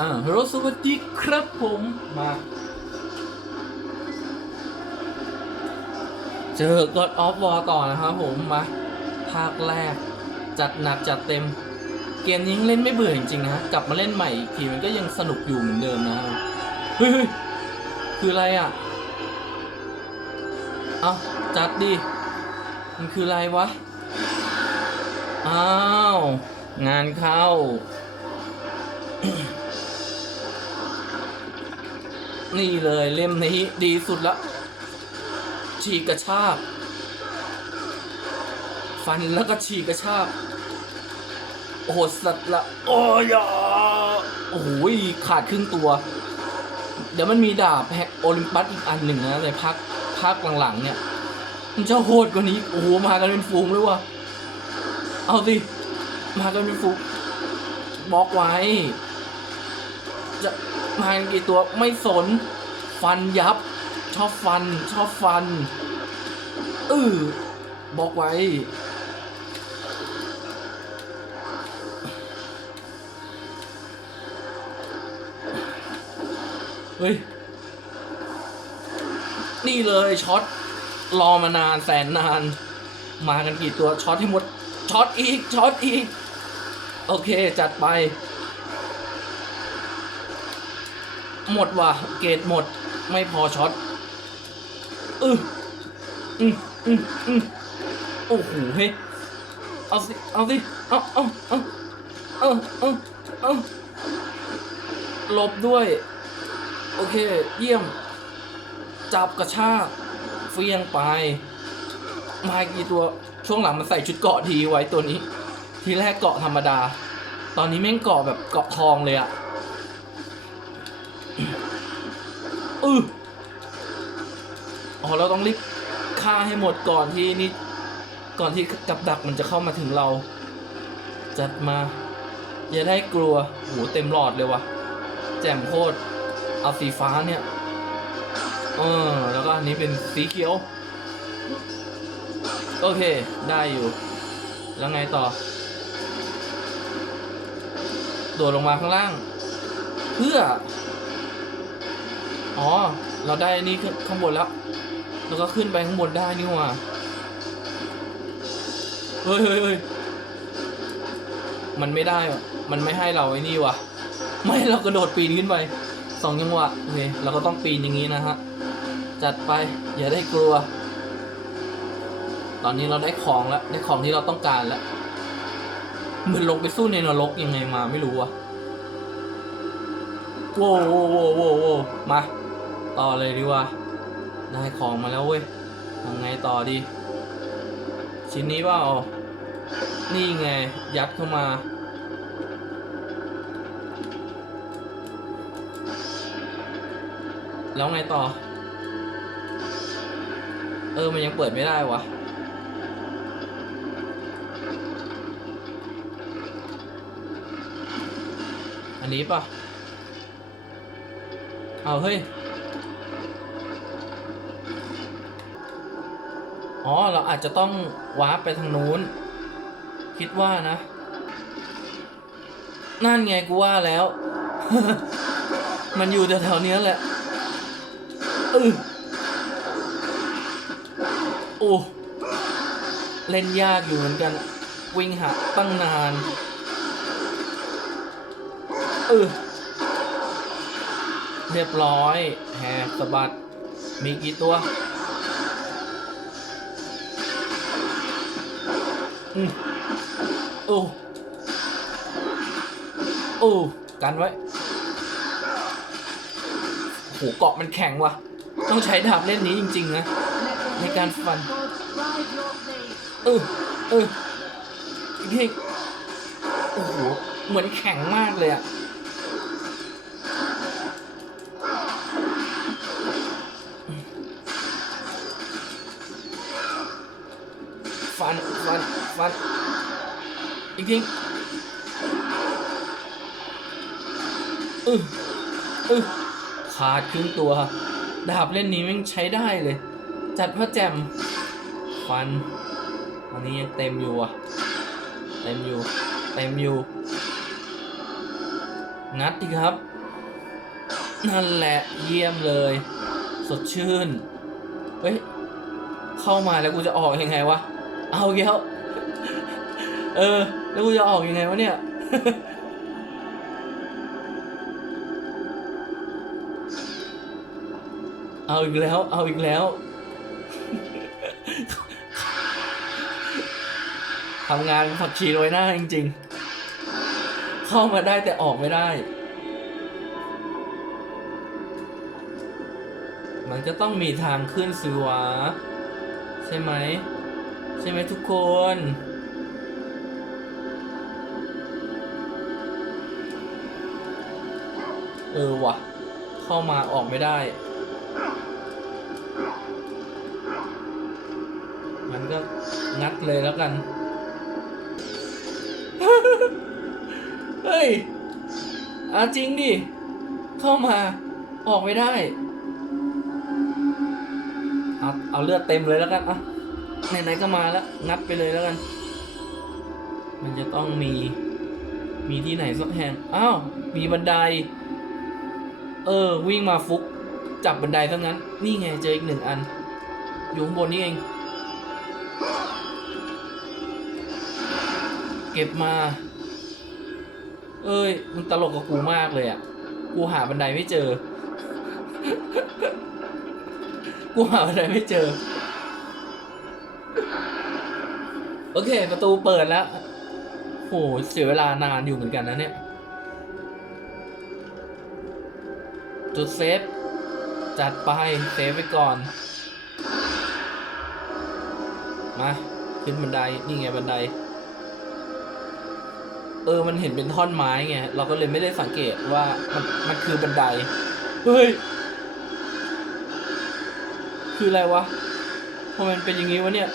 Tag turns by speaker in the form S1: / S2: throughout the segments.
S1: อ่าฮัลโหลสวัสดีครับผมมา เจอ God of War ต่อนะครับผมมา ภาคแรก จัดหนักจัดเต็ม เกมนี้ยังเล่นไม่เบื่อจริงๆนะกลับมาเล่นใหม่อีกทีมันก็ยังสนุกอยู่เหมือนเดิมนะครับเฮ้ยเฮ้ยคืออะไรอะ เอาจัดดิ มันคืออะไรวะ อ้าว งานเข้า นี่เลยเล่มนี้ดีสุดละฉีกกระชากฟันแล้วก็ฉีกกระชากโอ้โหสัตว์ละโอ้ยโอ้โหขาดครึ่งตัว เดี๋ยวมันมีดาบแฮโอลิมปัสอีกอันหนึ่งนะในภาคภาคหลังๆเนี่ย มันจะโหดกว่านี้ โอ้โหมากันเป็นฝูงเลยว่ะเอาสิ มากันเป็นฝูงบล็อกไว้ มากันกี่ตัวไม่สน ฟันยับ ชอบฟัน ชอบฟันเออบอกไว้ เฮ้ย นี่เลยช็อตรอมานานแสนนาน มากันกี่ตัวช็อตให้หมดช็อตอีกช็อตอีก โอเค จัดไป หมดว่ะ เกรดหมด ไม่พอช็อตอืออืมอืมอืมโอ้โหเฮ้ยเอาสิ เอาสิ เอาเอาเอาเอาเอาเอาลบด้วย โอเค เยี่ยม จับกระชากเฟียงไป มากี่ตัว ช่วงหลังมันใส่ชุดเกาะทีไว้ตัวนี้ ทีแรกเกาะธรรมดา ตอนนี้แม่งเกาะแบบเกาะทองเลยอะ อ๋อเราต้องรีบฆ่าให้หมดก่อนที่นี่ก่อนที่กับดักมันจะเข้ามาถึงเรา จัดมา อย่าได้กลัวโหเต็มหลอดเลยวะแจ่มโคตรเอาสีฟ้าเนี่ย เออ แล้วก็อันนี้เป็นสีเขียว โอเค ได้อยู่ แล้วไงต่อ โดดลงมาข้างล่าง เพื่อ อ๋อ เราได้อันนี่ข้างบนแล้ว แล้วก็ขึ้นไปข้างบนได้นี่หว่าเฮ้ยเฮ้ยเฮ้ยมันไม่ได้วะมันไม่ให้เราไอ้นี่วะไม่เรากระโดดปีนขึ้นไปสองจังหวะโอเคเราก็ต้องปีนอย่างนี้นะฮะ จัดไปอย่าได้กลัว ตอนนี้เราได้ของแล้ว ได้ของที่เราต้องการแล้วเหมือนลงไปสู้ในนรกยังไงมาไม่รู้อะโว้วโว้วโว้วโว้มา ต่อเลยดีกว่า ได้ของมาแล้วเว้ยยังไงต่อดี ชิ้นนี้เปล่านี่ไง ยัดเข้ามา แล้วไงต่อ เออ มันยังเปิดไม่ได้วะอันนี้ปะเอาเฮ้ย อ๋อ เราอาจจะต้องวาร์ปไปทางนู้น คิดว่านะ นั่นไงกูว่าแล้ว มันอยู่แถวๆนี้แหละเออโอ้เล่นยากอยู่เหมือนกัน วิ่งหาตั้งนานเออเรียบร้อย แหกสะบัด มีกี่ตัว โอ้โอ้กันไว้โหเกาะมันแข็งว่ะ ต้องใช้ดาบเล่นนี้จริง ๆ นะ ในการฟัน เออเอออีกโอ้โห เหมือนแข็งมากเลยอะ ฟันอีกทีเออเออขาดครึ่งตัว ดาบเล่นนี้ม่งใช้ได้เลย จัดพระแจมฟันอันนี้ยังเต็มอยู่อะ เต็มอยู่ เต็มอยู่ งัดดิครับ นั่นแหละเยี่ยมเลย สดชื่น เฮ้ย เข้ามาแล้วกูจะออกยังไงวะ เอาอีกแล้ว เออ แล้วกูจะออกยังไงวะเนี่ย เอาอีกแล้ว เอาอีกแล้วทำงานผักชีโรยหน้าจริง ๆ เข้ามาได้แต่ออกไม่ได้ มันจะต้องมีทางขึ้นสิวะ ใช่ไหม ใช่ไหมทุกคน เออว่ะเข้ามาออกไม่ได้มันก็งัดเลยแล้วกัน เฮ้ยอาจริงดิ เข้ามาออกไม่ได้ เอาเอาเลือดเต็มเลยแล้วกันอะไหนๆก็มาแล้ว งัดไปเลยแล้วกัน มันจะต้องมี มีที่ไหนสักแห่ง อ้าว มีบันได เออ วิ่งมาฟุก จับบันไดทั้งนั้น นี่ไงเจออีกหนึ่งอัน อยู่ข้างบนนี่เอง เก็บมา เอ้ยมึงตลกกับกูมากเลยอะ กูหาบันไดไม่เจอ กูหาบันไดไม่เจอ โอเค ประตูเปิดแล้วโหเสียเวลานานอยู่เหมือนกันนะเนี่ย จุดเซฟ จัดไป เซฟไว้ก่อน มา ขึ้นบันได นี่ไงบันได เออ มันเห็นเป็นท่อนไม้ไง เราก็เลยไม่ได้สังเกตว่ามันมันคือบันได เฮ้ย คืออะไรวะทำไมมันเป็นอย่างนี้วะเนี่ย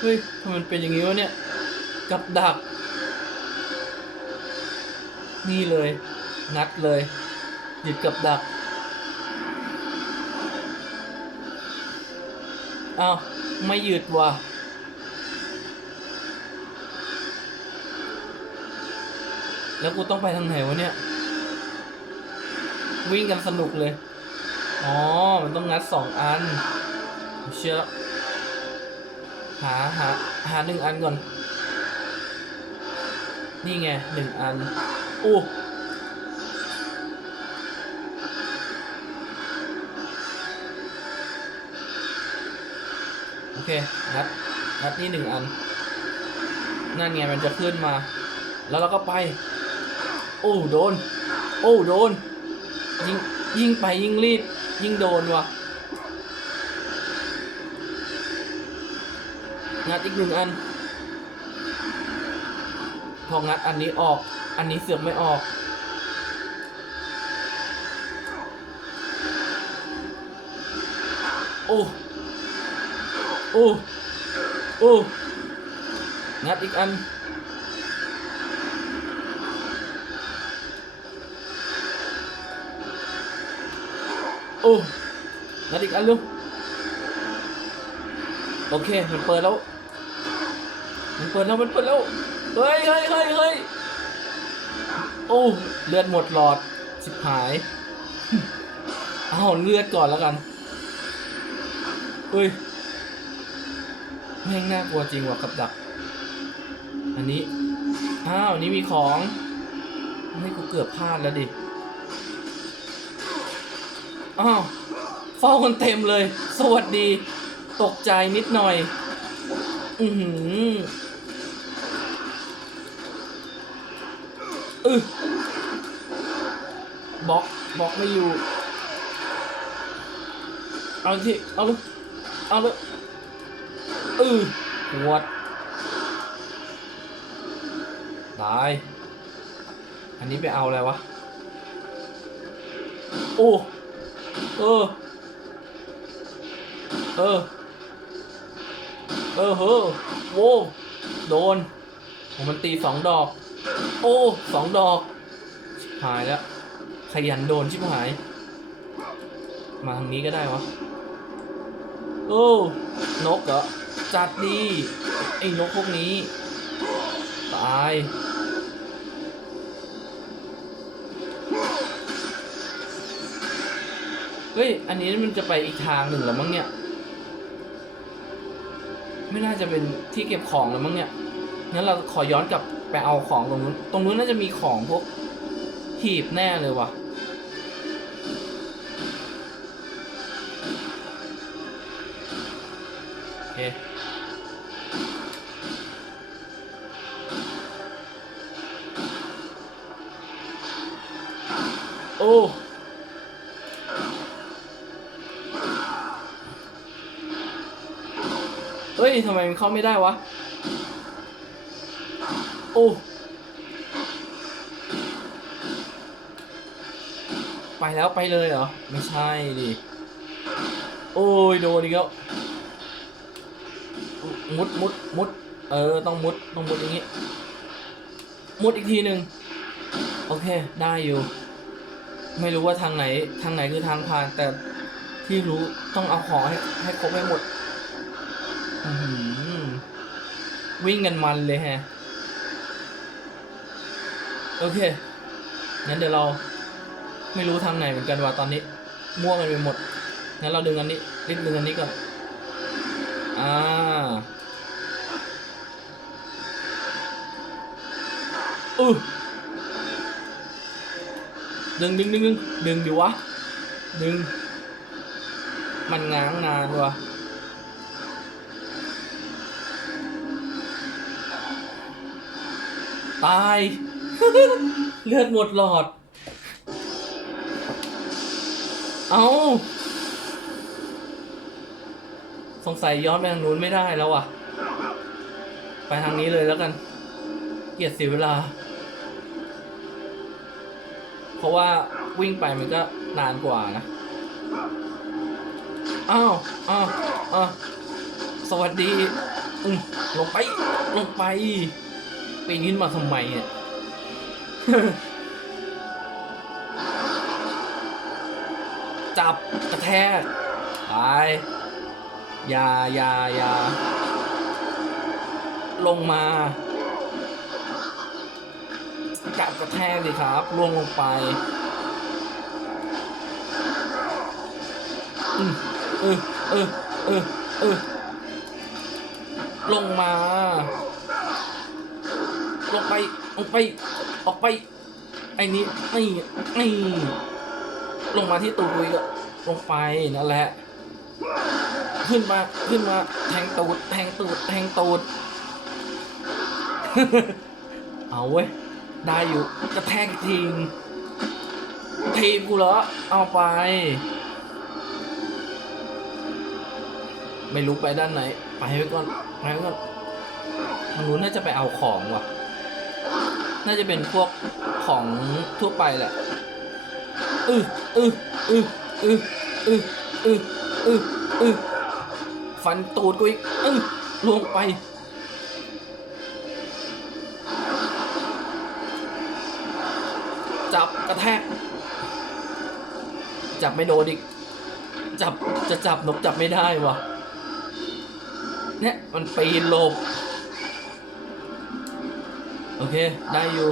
S1: เฮ้ยทำไมมันเป็นอย่างนี้วะเนี่ย กับดัก นี่เลย งัดเลย หยุดกับดักอ้าวไม่หยุดว่ะแล้วกูต้องไปทางไหนวะเนี่ย วิ่งกันสนุกเลย อ๋อ มันต้องงัดสองอัน เชื่อแล้วหาหาหาหนึ่งอันก่อน นี่ไงหนึ่งอัน อู้โอเคงัดงัดนี่หนึ่งอัน นั่นไงมันจะขึ้นมา แล้วเราก็ไป โอ้โดน โอ้โดน ยิงยิงไปยิงรีบ ยิงโดนว่ะงัดอีกหนึ่งอัน พองัดอันนี้ออก อันนี้เสือกไม่ออก โอ้โอ้โอ้งัดอีกอัน โอ้งัดอีกอันลูกโอเค มันเปิดแล้ว มันเปิดแล้ว มันเปิดแล้ว เฮ้ยเฮ้ยเฮ้ยเฮ้ย โอ้เลือดหมดหลอดชิบหาย เอาเลือดก่อนแล้วกันเฮ้ยแม่งน่ากลัวจริงว่ะกับดัก อันนี้ อ้าวนี่มีของให้กูเกือบพลาดแล้วดิ อ้าวเฝ้าคนเต็มเลย สวัสดี ตกใจนิดหน่อย อือหือ บอกไม่อยู่ เอาที่เอาเลยเอาเลยเออหวดตาย อันนี้ไปเอาอะไรวะ โอ้ เออ เออ เออเฮ้อโว้โดนผมมันตีสองดอก โอ้สองดอกหายแล้ว ขยันโดนชิบหาย มาทางนี้ก็ได้วะ โอ้ นกเหรอ จัดดี ไอ้นกพวกนี้ ตาย เฮ้ย อันนี้มันจะไปอีกทางหนึ่งแล้วมั้งเนี่ย ไม่น่าจะเป็นที่เก็บของแล้วมั้งเนี่ย งั้นเราขอย้อนกลับไปเอาของตรงนู้น ตรงนู้นน่าจะมีของพวก หีบแน่เลยว่ะ โอเค โอ้เฮ้ย ทำไมมันเข้าไม่ได้วะ โอ้ แล้วไปเลยเหรอ ไม่ใช่ดิโอ้ยโดนอีกแล้วมุดมุดมุด เออ ต้องมุด ต้องมุดอย่างงี้ มุดอีกทีหนึ่งโอเค ได้อยู่ ไม่รู้ว่าทางไหน ทางไหนคือทางผ่าน แต่ที่รู้ต้องเอาของให้ให้ครบให้หมดหวิ่งกันมันเลยแฮะ โอเค งั้นเดี๋ยวเรา ไม่รู้ทางไหนเหมือนกันว่าตอนนี้ มั่วกันไปหมด งั้นเราดึงอันนี้รีบดึงอันนี้ก่อน อ่า อือดึงดึงดึงดึงดึงดิวะ ดึง มันง้างนานว่ะตาย เลือดหมดหลอด เอาสงสัยย้อนไปทางนู้นไม่ได้แล้วอะ ไปทางนี้เลยแล้วกัน เกียดเสียเวลา เพราะว่าวิ่งไปมันก็นานกว่านะ อ้าวอ้าวอ้าวสวัสดีอืมลงไป ลงไปปีนขึ้นมาทำไมเนี่ย จับกระแทกไปอย่ายายาลงมาจับกระแทกดิครับล่วงลงไปอืมเออเออเออเออลงมา ลงไปลงไป ออกไป ไอ้นี้นี่นี่ ลงมาที่ตูดก็ลงไปนั่นแหละ ขึ้นมาขึ้นมาแทงตูดแทงตูดแทงตูด เอาเว้ย ได้อยู่กระแทกทิ้งทีมกูเหรอ เอาไป ไม่รู้ไปด้านไหน ไปไว้ก่อนไปไว้ก่อนทางนู้นน่าจะไปเอาของว่ะ น่าจะเป็นพวกของทั่วไปแหละ อืออืออืออืออืออืออืออือฟันตูดกูอีกอือลงไป จับกระแทก จับไม่โดนอีก จับจะจับนกจับไม่ได้วะเนี่ยมันปีนหลบ โอเค ได้อยู่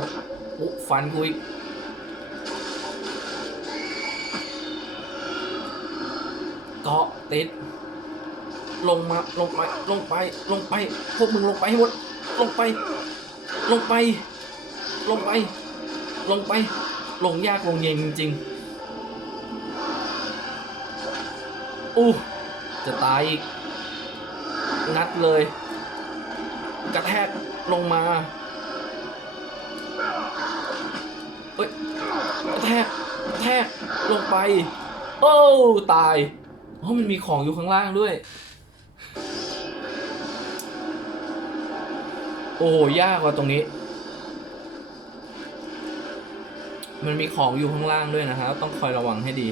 S1: อุ๊ฟันกูอีก ติด ลงมาลงไปลงไปลงไป พวกมึงลงไปให้หมด ลงไป ลงไป ลงไป ลงไป ลงยากลงเย็นจริงๆอู้จะตายอีก งัดเลย กระแทกลงมาเอ้ยกระแทกกระแทกลงไป โอ้ ตาย เพราะมันมีของอยู่ข้างล่างด้วย โอ้โหยากกว่าตรงนี้ มันมีของอยู่ข้างล่างด้วยนะครับต้องคอยระวังให้ดี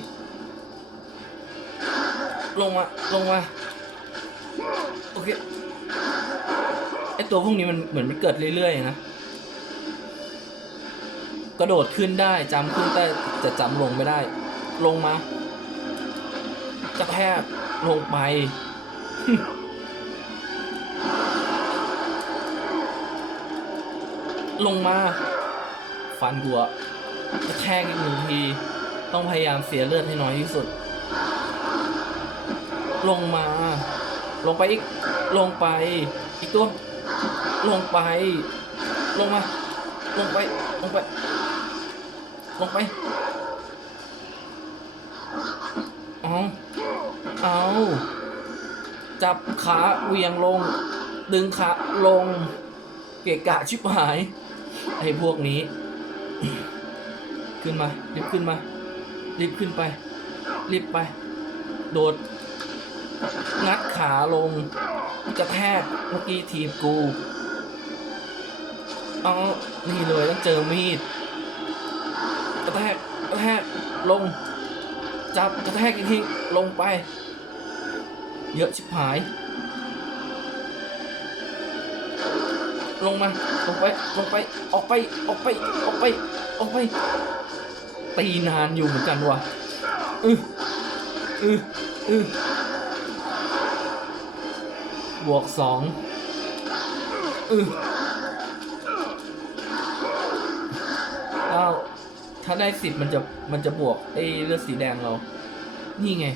S1: ลงมาลงมาโอเคไอตัวพวกนี้มันเหมือนมันเกิดเรื่อยๆนะกระโดดขึ้นได้จำขึ้นได้แต่จำลงไม่ได้ ลงมาะแทกลงไป ลงมา ฟันหัวกระแทกอีกหนึ่งที ต้องพยายามเสียเลือดให้น้อยที่สุด ลงมา ลงไปอีก ลงไป อีกตัว ลงไป ลงมา ลงไป ลงไป ลงไป อ๋อ เอา จับขาเวียงลง ดึงขาลง เกะกะชิบหาย ไอ้พวกนี้ ขึ้นมา รีบขึ้นมา รีบขึ้นไป รีบไป โดด งัดขาลง กระแทกเมื่อกี้ทีมกู เอานี่เลยต้องเจอมีด กระแทก กระแทก ลงจับกระแทกอีกทีลงไป เยอะชิบหาย ลงมาลงไป ลงไป ออกไป ออกไป ออกไป ออกไป ตีนานอยู่เหมือนกันว่ะอืออืออือบวกสองอืออ้าถ้าได้สิบมันจะ มันจะบวกไอ้เลือดสีแดงเรา นี่ไง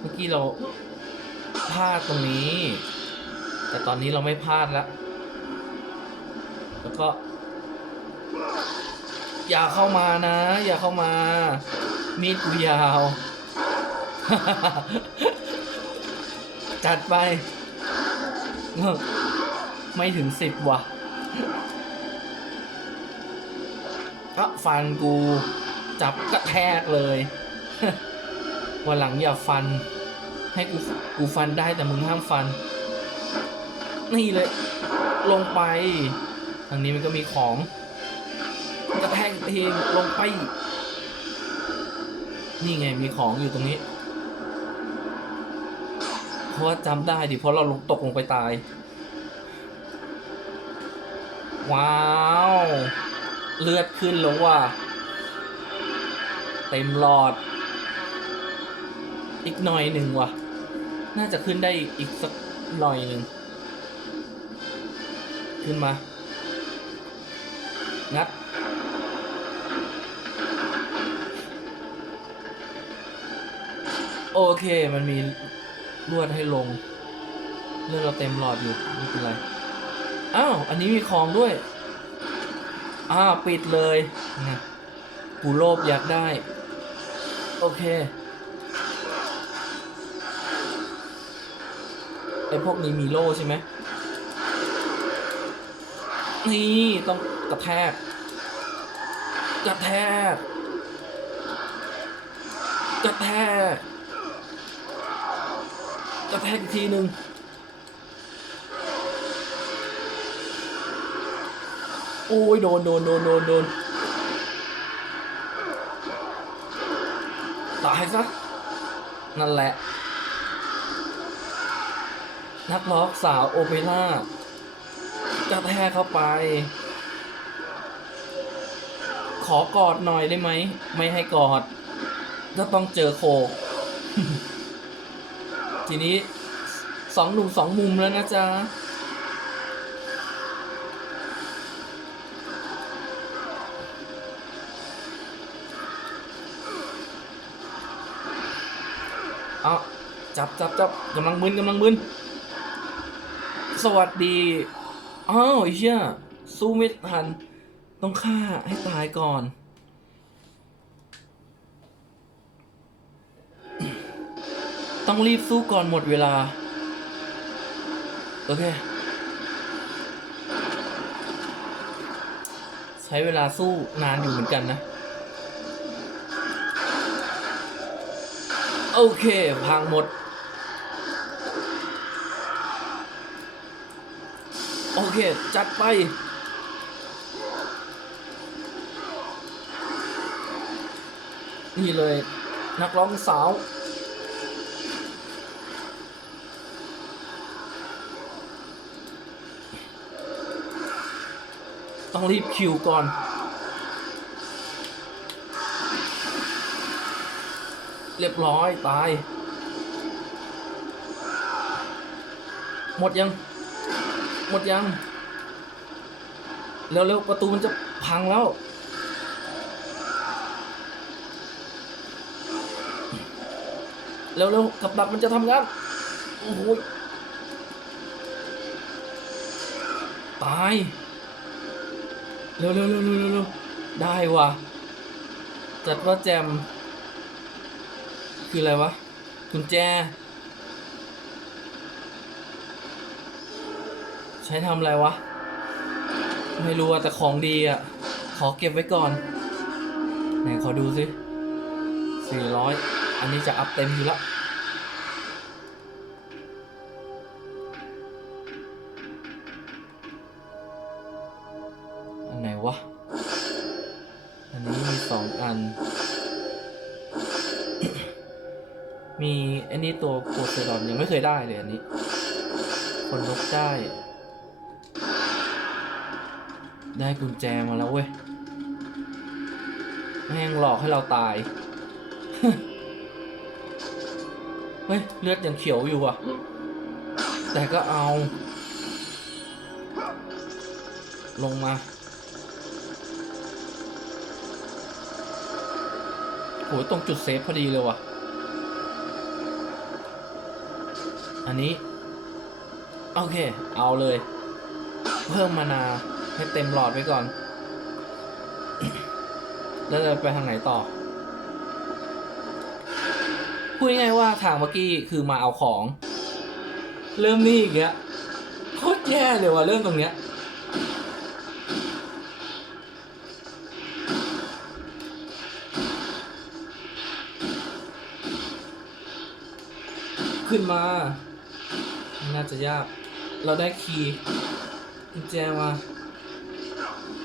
S1: เมื่อกี้เรา พลาดตรงนี้ แต่ตอนนี้เราไม่พลาดแล้ว แล้วก็ อย่าเข้ามานะ อย่าเข้ามา มีดกูยาว จัดไป ไม่ถึงสิบว่ะอะฟันกูจับกระแทกเลย วันหลังอย่าฟัน ให้กูกูฟันได้แต่มึงห้ามฟัน นี่เลย ลงไปทางนี้มันก็มีของกระแทกทีลงไป นี่ไงมีของอยู่ตรงนี้ เพราะว่าจำได้ดิเพราะเราลงตกลงไปตาย ว้าว เลือดขึ้นแล้วว่ะเต็มหลอด อีกหน่อยหนึ่งว่ะ น่าจะขึ้นได้อีกสักหน่อยหนึ่ง ขึ้นมา งัด โอเคมันมีลวดให้ลง เลือดเราเต็มหลอดอยู่ไม่เป็นไร อ้าว อันนี้มีของด้วย อ้าว ปิดเลยนะกูโลภอยากได้ โอเค ไอพวกนี้มีโล่ใช่ไหมนี่ต้องกระแทก กระแทก กระแทก กระแทกอีกทีหนึ่งโอ้ยโดนโดนโดนโดนโดนตายซะนั่นแหละ นักร้องสาวโอเปร่ากระแทกเข้าไป ขอกอดหน่อยได้ไหม ไม่ให้กอดก็ต้องเจอโค ทีนี้สองหนุ่มสองมุมแล้วนะจ๊ะเอาจับจับจับกำลังมึนกำลังมึน สวัสดีอ้าวเหี้ยสู้ไม่ทัน ต้องฆ่าให้ตายก่อน ต้องรีบสู้ก่อนหมดเวลา โอเค ใช้เวลาสู้นานอยู่เหมือนกันนะ โอเค พังหมด โอเค จัดไป นี่เลย นักร้องสาว ต้องรีบคิวก่อนเรียบร้อย ตาย หมดยัง หมดยังเร็วๆประตูมันจะพังแล้วเร็วๆกับดักมันจะทำงานโอ้โหตายเร็วๆเร็วๆเร็วๆเร็วๆได้ว่ะจัดว่าแจม คืออะไรวะกุญแจ ช้ทำอะไรวะ ไม่รู้อะแต่ของดีอะขอเก็บไว้ก่อน ไหนขอดูสิสี่ร้อยอันนี้จะอัพเต็มอยู่แล้วอันไหนวะ อันนี้มีสองอัน มีอันนี้ตัวโพไซดอนยังไม่เคยได้เลยอันนี้ คนลกได้ ได้กุญแจมาแล้วเว้ยแม่งหลอกให้เราตาย เฮ้ย เลือดยังเขียวอยู่อะ แต่ก็เอา ลงมา โหตรงจุดเซฟพอดีเลยว่ะ อันนี้ โอเค เอาเลย เพิ่มมานา ให้เต็มหลอดไว้ก่อน แล้วจะไปทางไหนต่อ พูดง่ายๆว่าทางเมื่อกี้คือมาเอาของ เริ่มนี่อีกเงี้ยโคตรแย่เลยว่ะเริ่มตรงเนี้ยขึ้นมา น่าจะยาก เราได้คีย์แจมา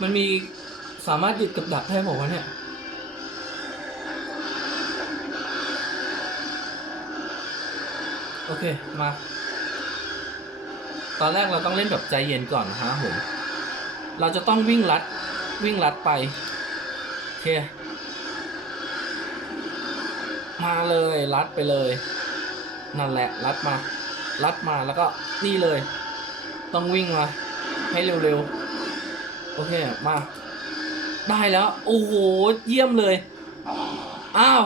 S1: มันมีสามารถหยุดกับดักได้บอกว่าวะเนี่ย โอเค มา ตอนแรกเราต้องเล่นแบบใจเย็นก่อนนะฮะผม เราจะต้องวิ่งลัด วิ่งลัดไป โอเค มาเลยลัดไปเลย นั่นแหละลัดมาลัดมาแล้วก็นี่เลย ต้องวิ่งมา ให้เร็วๆ โอเค มา ได้แล้ว โอ้โห เยี่ยมเลย อ้าว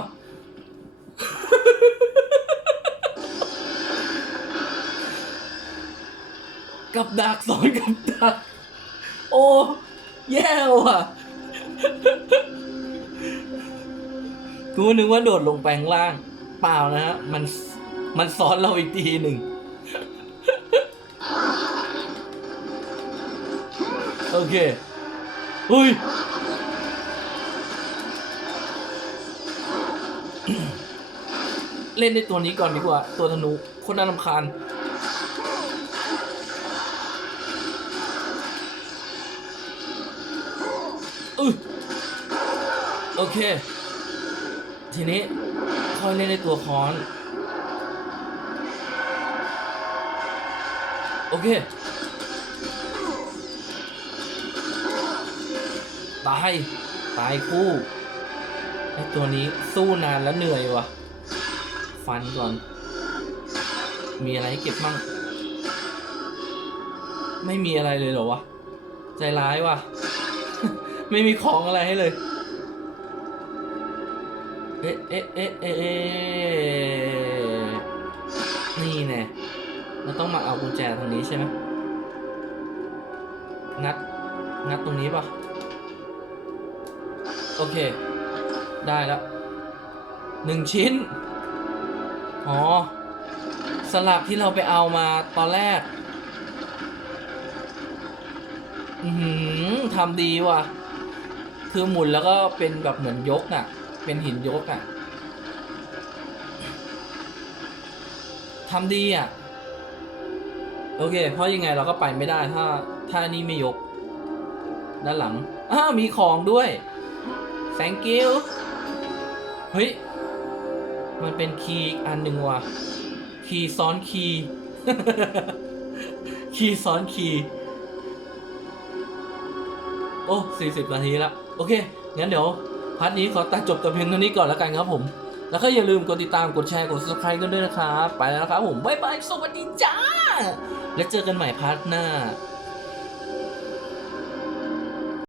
S1: กับดักสอนกับดัก โอ้ แย่ว่ะกูนึกว่าโดดลงไปข้างล่าง เปล่านะฮะ มัน มันซ้อนเราอีกทีหนึ่ง โอเคอุ้ยเล่นในตัวนี้ก่อนดีกว่า ตัวธนูคนน่ารำคาญอือโอเค ทีนี้ค่อยเล่นในตัวค้อน โอเค ตาย ตายคู่ไอตัวนี้สู้นานแล้วเหนื่อยวะฟันก่อน มีอะไรให้เก็บมั่ง ไม่มีอะไรเลยเหรอวะ ใจร้ายวะไม่มีของอะไรให้เลย เอ๊ะเอ๊ะเอ๊ะเอ๊ะเอ๊ะนี่แน่เราต้องมาเอากุญแจทางนี้ใช่ไหมงัดงัดตรงนี้ป่ะ โอเค ได้แล้วหนึ่งชิ้น อ๋อ สลักที่เราไปเอามาตอนแรก อือหือทำดีว่ะ คือหมุนแล้วก็เป็นแบบเหมือนยกน่ะ เป็นหินยกอะทำดีอะ โอเค เพราะยังไงเราก็ไปไม่ได้ถ้าถ้านี่ไม่ยก ด้านหลัง อ้าวมีของด้วย thank you เฮ้ย มันเป็นคีย์อีกอันหนึ่งว่ะ คีย์ซ้อนคีย์ คีย์ซ้อนคีย์ โอ้สี่สิบนาทีแล้วโอเค งั้นเดี๋ยว พาร์ทนี้ขอตัดจบแต่เพียงเท่านี้ก่อนแล้วกันครับผม แล้วก็อย่าลืมกดติดตาม กดแชร์ กด subscribe กันด้วยนะครับ ไปแล้วครับผม บ๊ายบาย สวัสดีจ้า แล้วเจอกันใหม่พาร์ทหน้า